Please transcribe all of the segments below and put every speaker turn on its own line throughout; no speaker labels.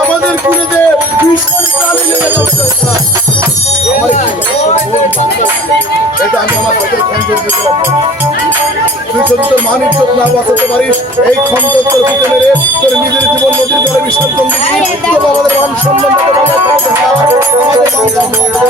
আমাদের এটা আমি আমার হাতের খন্ডন দিলাম তুই যদি তোর মানিক চোখ না বাঁচাতে পারিস এই খন্ড তোর বুকে মেরে তোর নিজের মান সম্মান আমাদের মান সম্মান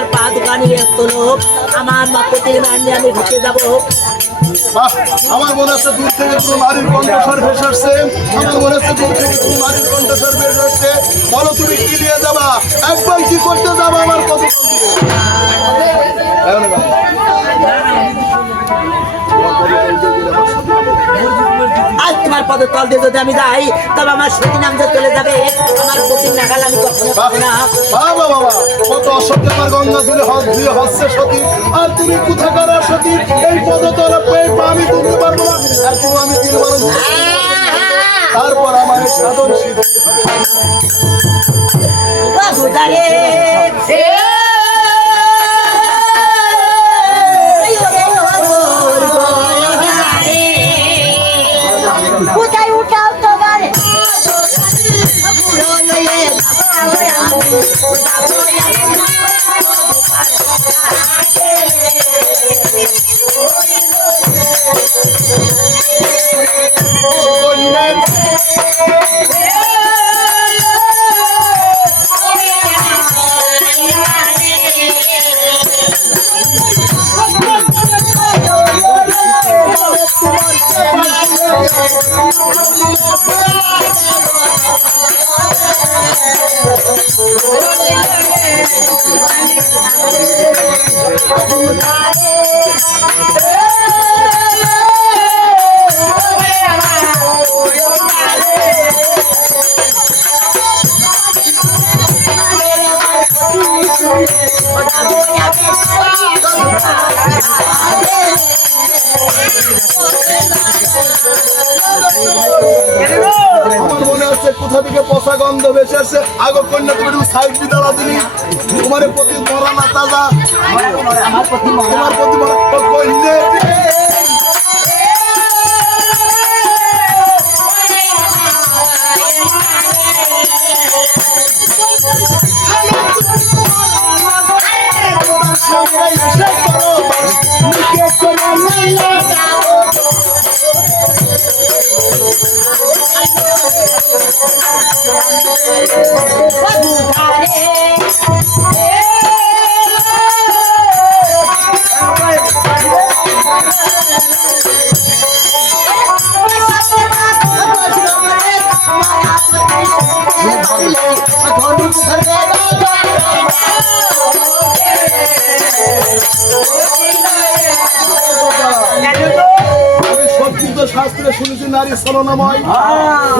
তোমার পা দোকানে লোক আমার মা প্রতিদিন নিয়ে আমি ঢুকে যাব।
আমার মনে হচ্ছে দূর থেকে কোনো নারীর কণ্ঠস্বর ভেসে আসছে। আমার মনে হচ্ছে দূর থেকে কণ্ঠস্বর ভেসে আসছে। বলো তুমি কি দিয়ে যাবা? একবার কি করতে যাবা আমার কত
পদ তল দিয়ে যদি আমি যাই তবে আমার সেদিন আমি যে চলে যাবে আমার প্রতি নাগাল আমি কখনো পাবো না।
বাবা বাবা কত অসত্য আমার গঙ্গা জুড়ে হজ দিয়ে হচ্ছে সতী। আর তুমি কোথাকার সতী এই পদতল পেয়ে আমি তুলতে পারব না। আর তুমি আমি তিন মানুষ। তারপর আমার সাধন সিদ্ধি হবে। কোথা থেকে পচা গন্ধ বেঁচে আসছে? আগো কন্যা, তুমি সাইড দিতে দিলি তোমার প্রতি মরা না তাজা। তোমার প্রতি মরা। ও কন্যা শাস্ত্রে শুনেছি নারী ছলনাময়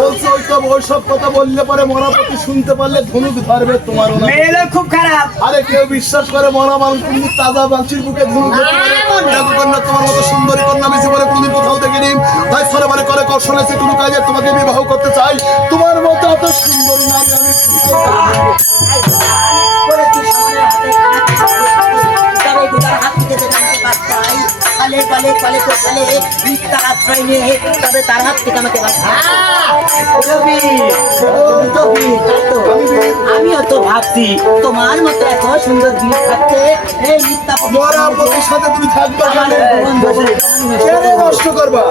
বলছে ওই তো ওইসব কথা বললে পরে মরাপতি শুনতে পারলে ধনুক ধরবে তোমার
মেয়েরা খুব খারাপ।
আরে কেউ বিশ্বাস করে মরা মানুষ কিন্তু তাজা বাঞ্চির বুকে ধনুক ধরতে পারে কন্যা তোমার মতো সুন্দরী কন্যা আমি জীবনে কোনদিন কোথাও দেখিনি। তাই সরে মানে করে কর শুনেছি কোনো কাজে তোমাকে বিবাহ করতে চাই। তোমার মতো এত সুন্দরী নারী আমি
কালে কালে কালে কালে তার আশ্রয় নিয়ে তবে তার হাত থেকে আমাকে আমিও তো ভাবছি তোমার মতো এত সুন্দর বীর থাকতে এই মিথ্যা
সাথে তুমি থাকবে কেন? নষ্ট করবা?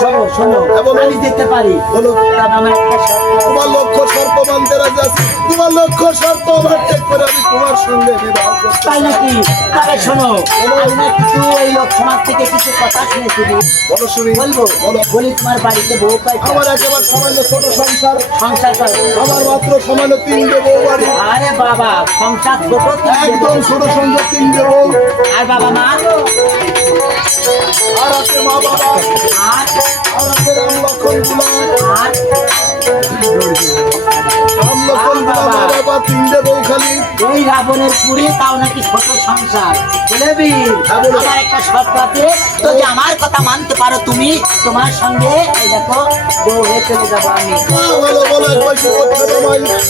শোনো শোনো
হ্যাঁ,
আমি দেখতে পারি।
বলো।
আমার একটা
তোমার লক্ষ্য মানতে রাজি আছি তোমার লক্ষ্য সর্প ওভারটেক করে আমি তোমার সঙ্গে বিবাহ করতে
তাই নাকি? শোনো আমি না কিছু এই লোক সমাজ থেকে কিছু কথা শুনেছি
বলো শুনি।
বলব?
বলো।
বলি তোমার বাড়িতে বউ পাইছে
আমার একেবারে সামান্য ছোট সংসার।
সংসার
আমার মাত্র সামান্য তিনটে বউ বাড়ি।
আরে বাবা সংসার ছোট
একদম। ছোট সংসার তিনটে বউ।
আর বাবা মা
আর আছে মা বাবা।
আর?
আর আছে রাম লক্ষণগুলা
আর?
গুলা তিনটে বউ খালি
ওই রাবণের পুরে তাও নাকি ছোট সংসার বুঝলেবি
হ্যাঁ,
আমার একটা শর্ত আছে যদি আমার কথা মানতে পারো তুমি তোমার সঙ্গে এই দেখো বউ হয়ে চলে যাব আমি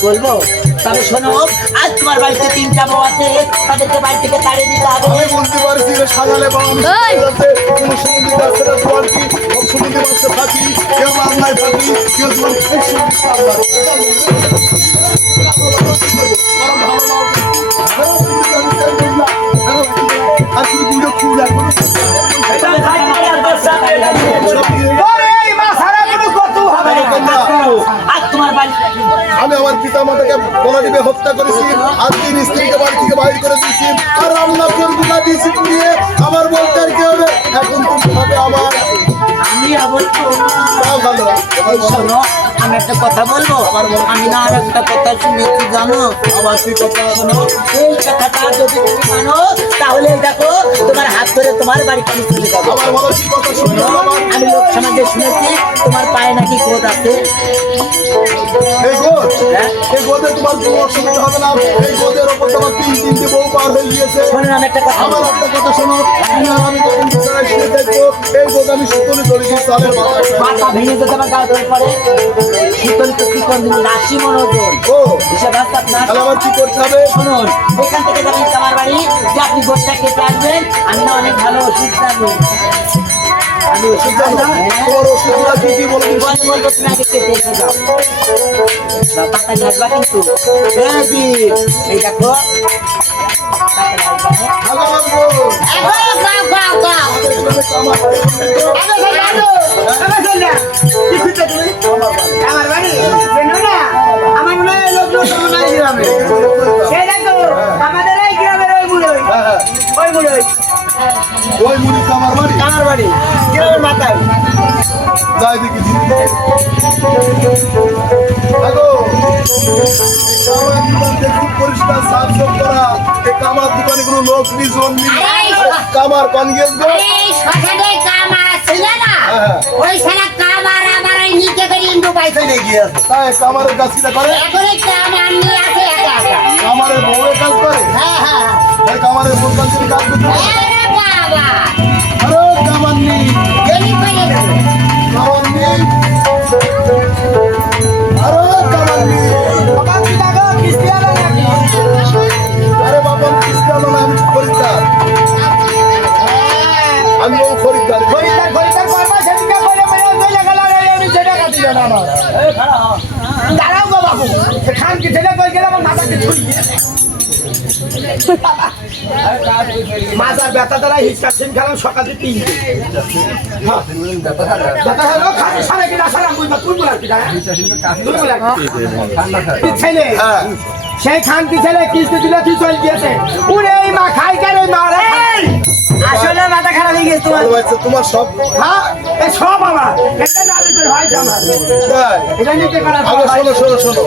বলব তবে শোনো আজ তোমার বাড়িতে তিনটা বউ আছে তাদেরকে বাড়ি থেকে তাড়িয়ে দিতে হবে
বলতে পারছি যে সাজালে বা আমি
ওই!
আছে কোনো সমুদ্রে যাচ্ছে তোমার কি থাকি কেউ মামলায় থাকি কেউ তোমার খুব সমুদ্রে পিতা মাতাকে বলা দিবে হত্যা করেছি আর তিন স্ত্রীকে বাড়ি থেকে বাইর করে দিয়েছি আর রান্না করে গুলা দিয়েছি পুড়িয়ে আমার বলতে আর কি হবে? এখন তুমি হবে আমার।
আমি
আবার ভালো
আমি একটা কথা বলব? আমি না আর একটা কথা শুনেছি জানো?
আমার কি কথা
শোনো এই কথাটা যদি তুমি মানো তাহলে দেখো তোমার হাত ধরে তোমার বাড়ি আমি চলে যাব।
আমার বলো কি কথা শুনো?
আমি লোক সমাজে শুনেছি তোমার পায়ে নাকি গোদ আছে।
এই গোদ?
হ্যাঁ?
এই গোদে তোমার কোনো অসুবিধা হবে না। এই গোদের ওপর তোমার তিন তিনটে বউ পার হয়ে গিয়েছে।
শোনো আমি একটা কথা
আমার
বলব।
একটা কথা শোনো। তুমি আর আমি যখন বিছানায় শুয়ে থাকব এই গোদ আমি সুতলি ধরে দিয়ে চালের মাথা
ভেঙে যদি আমার গা ধরে পড়ে শীতল কি করবি? রাশি মনোজন
ও।
আপনার
তাহলে আমার কি করতে হবে?
শুনুন এখান থেকে যাবেন আমার বাড়ি যে আপনি গোটটা কেটে আসবেন আমি না অনেক ভালো ওষুধ জানি আমি ওষুধ জানি হ্যাঁ।
তোমার ওষুধগুলা কি কি বলবি
বল বলব তুমি আগে কেটে এসে যাও পাতা লাগবা কিন্তু। এই দেখো। হ্যাঁ?
ভালো লাগবো।
হ্যাঁ ওই
মুড়ি বাড়ি?
আমার বাড়ি, গ্রামের মাথায়।
যাই দেখি আগো আমার দোকানকে খুব পরিষ্কার সাফ সাফ করা এই কামার দোকানে কোনো লোক নেই। কামার পান গেছে
এই শ্মশানে কামার ছিল না?
হ্যাঁ।
ওই সারা কামার আমার ওই নিচে করে ইন্দু পাইছে
তাই কামারের কাজ কিটা করে?
এখন কামার নিয়ে
কামারের বউয়ের কাজ করে?
হ্যাঁ হ্যাঁ।
তাই কামারের বউ কাজ করে করতে
বাবা।
দাঁড়াও খান কি ছেলে কই গেলে আমার ছুঁই দিয়েছে। মাথার ব্যথা দ্বারা হিসকার সিন খেলাম সকালে তিনটে হ্যাঁ। ব্যথা হলো খালি সাড়ে কিনা সারা বুঝবা তুই বলার কিনা তুই বলার ছেলে
হ্যাঁ।
সেই খানকি ছেলে কিস্তি দিলে তুই চল গিয়েছে। উড়ে এই মা খাই কেন মা রে? আসলে মাথা খারাপ হয়ে গেছে তোমার।
তোমার সব
হ্যাঁ এই সব আমার। এটা না হয় আমার এটা নিতে করার
শোনো শোনো শোনো।